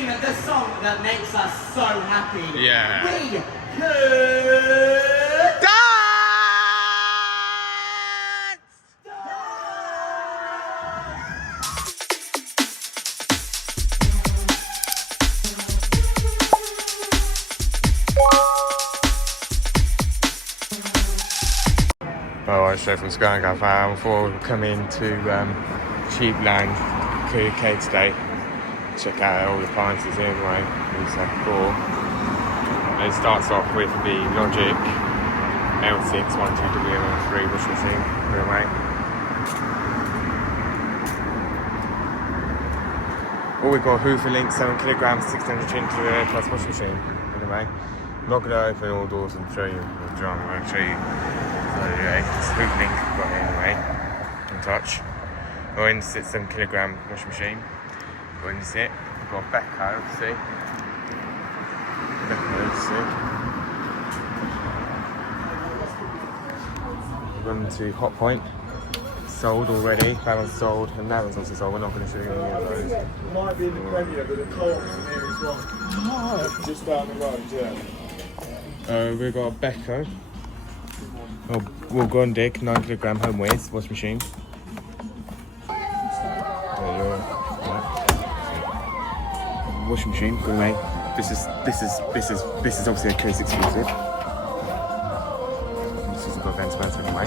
sing the song that makes us so happy. Yeah. We could Dance! Well, I said from Sky Cafe before we come into Cheap Land K today. Check out all the appliances anyway. It's cool. And it starts off with the Logic L6 12WM3 washing machine. Anyway. Well, we've got a Hoover Link 7kg 600 inch plus washing machine. Anyway, I'm not going to open all doors and show you the drum. I'm going to show you. So anyway, this Hoover Link we've got here anyway. In touch. Go in, sit 7kg washing machine. Go in, sit. We've got Beko, see? Run to Hotpoint, sold already, that one's sold, and that one's also sold. We're not going to show you any of those. It might be in the Premier, but the co-op's in here as well. Just down the road, yeah. We've got a Beko, Woolgondic 9kg home waste washing machine. Washing machine, good mate. This is obviously a case exclusive. This has got ventilator anyway.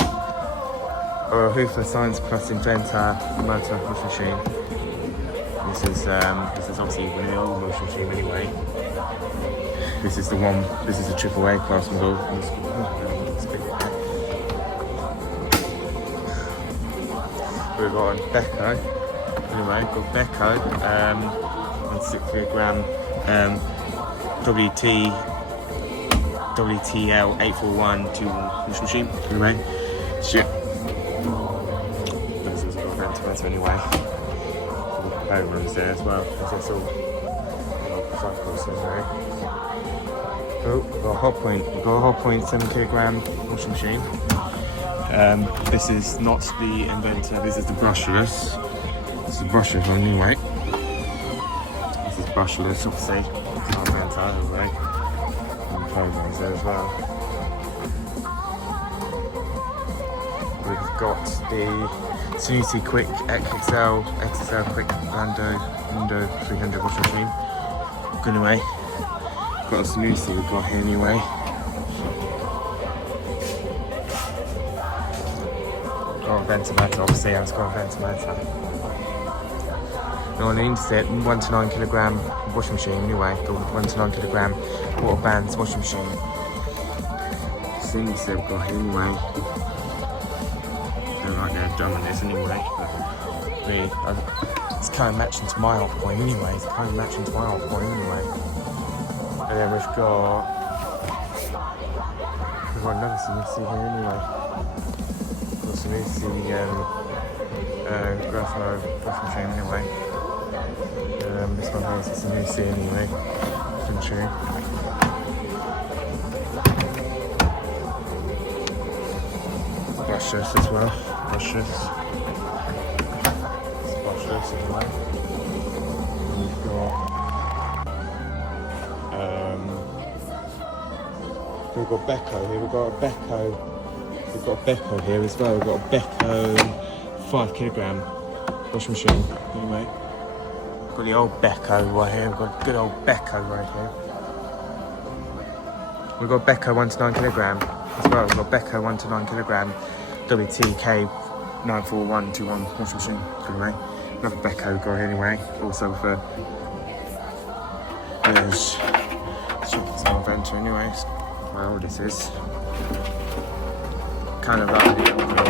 Hoover Science Plus Inventor motor washing machine. This is obviously an old washing machine anyway. This is the one. This is a AAA class model. We've got a Beko. Anyway, got Beko. 6kg WTL 841 to washing machine. Anyway, shit. This is got a ventilator anyway. Boat rooms there as well. That's all. Cycles anyway. Oh, we've got a Hotpoint. We've got a Hotpoint 7kg washing machine. This is not the Inventor. This is the brushless. This is the brushless one anyway. Brushless, obviously. It's not meant to anyway. And programs there as well. We've got the Miscellaneous Quick XXL Quick Lando 300 washing machine. Anyway, got a Miscellaneous we've got here anyway. Got a ventilator, obviously. It's got a ventilator. On the inset, 1 to 9kg washing machine anyway, got 1 to 9kg water bands washing machine. Single set got here anyway. Don't like their drum on this anyway, but really, it's kind of matching to my Hotpoint anyway. And then we've got another Miscellaneous here anyway. Got some Graphite washing machine anyway. This one has Miscellaneous anyway. True. Brushless as well. Brushless anyway. We've got Beko here. We've got a Beko here as well. We've got a Beko 5kg washing machine anyway. Got the old Beko right here. We've got a good old Beko right here. We've got Beko 1 to 9kg as well. We've got Beko 1 to 9kg WTK 94121 washing machine. Anyway, another Beko got here anyway. Also for there's it's an Inventor anyway. Well, this is kind of like the older.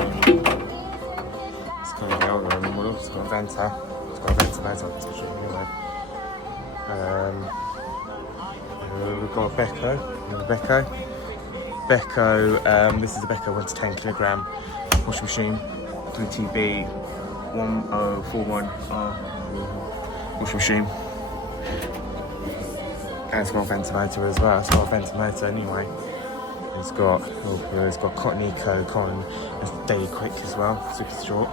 It's kind of the older model. It's got a Inventor. Ventilator on this machine anyway. We've got a Beko. This is a Beko 1 to 10kg washing machine. 3TB 1041 washing machine. And it's got a ventilator as well. It's got a ventilator anyway. It's got Cotton Eco, Cotton, and Daily Quick as well. Super short.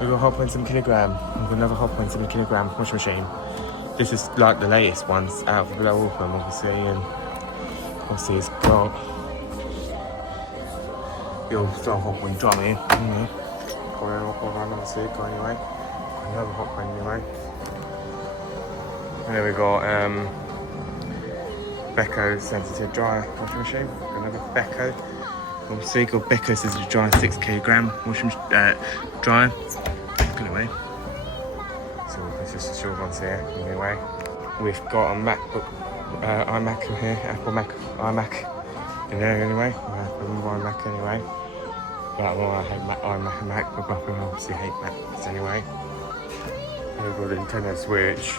We've got a Hotpoint 7kg. We've got another Hotpoint 7kg washing machine. This is like the latest ones out of all of them, obviously, and obviously it's got the old style Hotpoint drum here, you know. Got an awful run, obviously, got anyway. Got another Hotpoint anyway. And then we got Beko sensitive dryer washing machine. Got another Beko. Obviously got Beko sensitive dryer 6 kilogram washing dryer. Anyway. So it's just the short ones here, anyway. We've got a MacBook, iMac here, Apple Mac, iMac in there anyway. iMac anyway. But well, I hate iMac, but I obviously hate Macs anyway. We've got the Nintendo Switch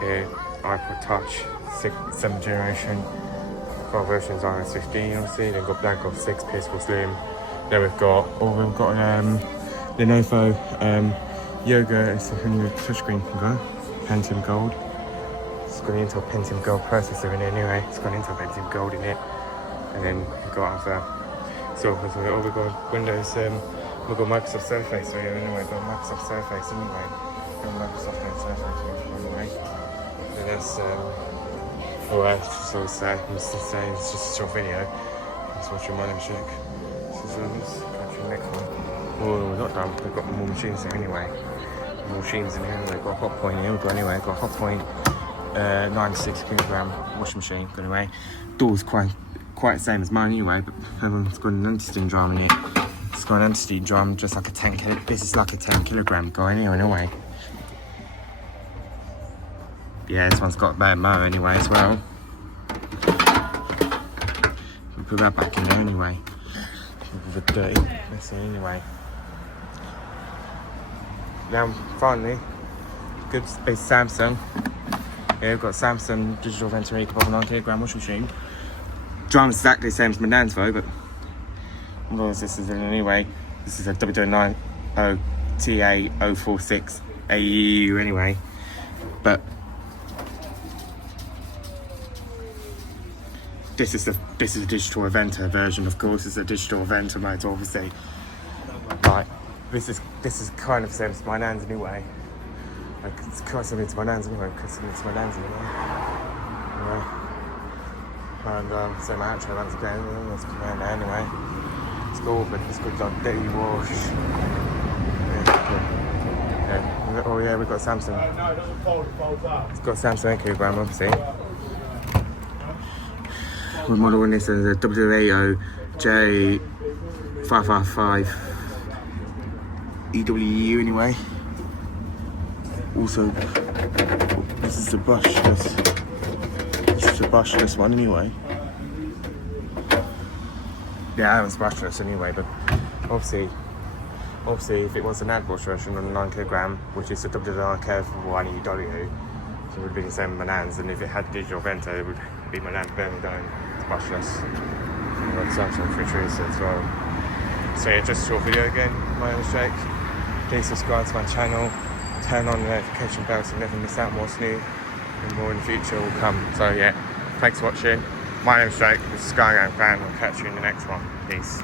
here, iPod Touch, 7th generation. Got versions iOS 15 obviously. Then got Black Ops 6, PS4 Slim. Then we've got Lenovo Yoga, it's a new touchscreen Pentium Gold. It's got an Intel Pentium Gold processor in it anyway. It's got an Intel Pentium Gold in it. And then we've got other we've got Windows, we've got Microsoft Surface anyway. We've got Microsoft Surface anyway. We've got Microsoft Surface anyway. And that's I'm just saying it's just a short video. Let's watch your money check. This is the next one. Oh, we're not done. We've got more machines there anyway. More machines in here. We've got a Hotpoint here. We've got a Hotpoint 96 kilogram washing machine. Anyway, door's quite the same as mine anyway, but it's got an anti-steam drum in it. It's got an anti-steam drum, just like a 10 kg. This is like a 10 kilogram guy anyway. Yeah, this one's got a bad motor anyway as well. We'll put that back in there anyway. With a dirty messy anyway. Now finally, good space Samsung. Yeah, we've got Samsung digital ventilator above a 9 kilogram washing machine. Drum's exactly the same as my nan's though, but otherwise this is anyway. This is a W9 TA046 AEU anyway. But this is a digital eventer version, of course. It's a digital eventer motor, obviously. Like this is kind of the same as my nan's anyway. Like it's kind of similar to my nan's anyway. And so my outro runs again. Let's come around there anyway. It's cool, but it's good like daily wash. Yeah. Oh yeah, we've got Samsung. No, it doesn't fold, it folds up. It's got Samsung kilogram, obviously. We're modelling this as a W80J555 EWU anyway. Also, this is the brushless. This is a brushless one anyway. Yeah, that one's brushless anyway, but obviously if it was an ad wash version on 9 kilogram, which is a W9K1 EW, it would be the same with my nan's, and if it had digital vento, it would be my nan's Bernadone. It's brushless. I've got Samsung fridge freezer as well. So yeah, just a short video again. My name is Jake. Please subscribe to my channel. Turn on the notification bell so you never miss out what's new, and more in the future will come. So yeah, thanks for watching. My name is Jake. This is Skygang Fan. I'll catch you in the next one. Peace.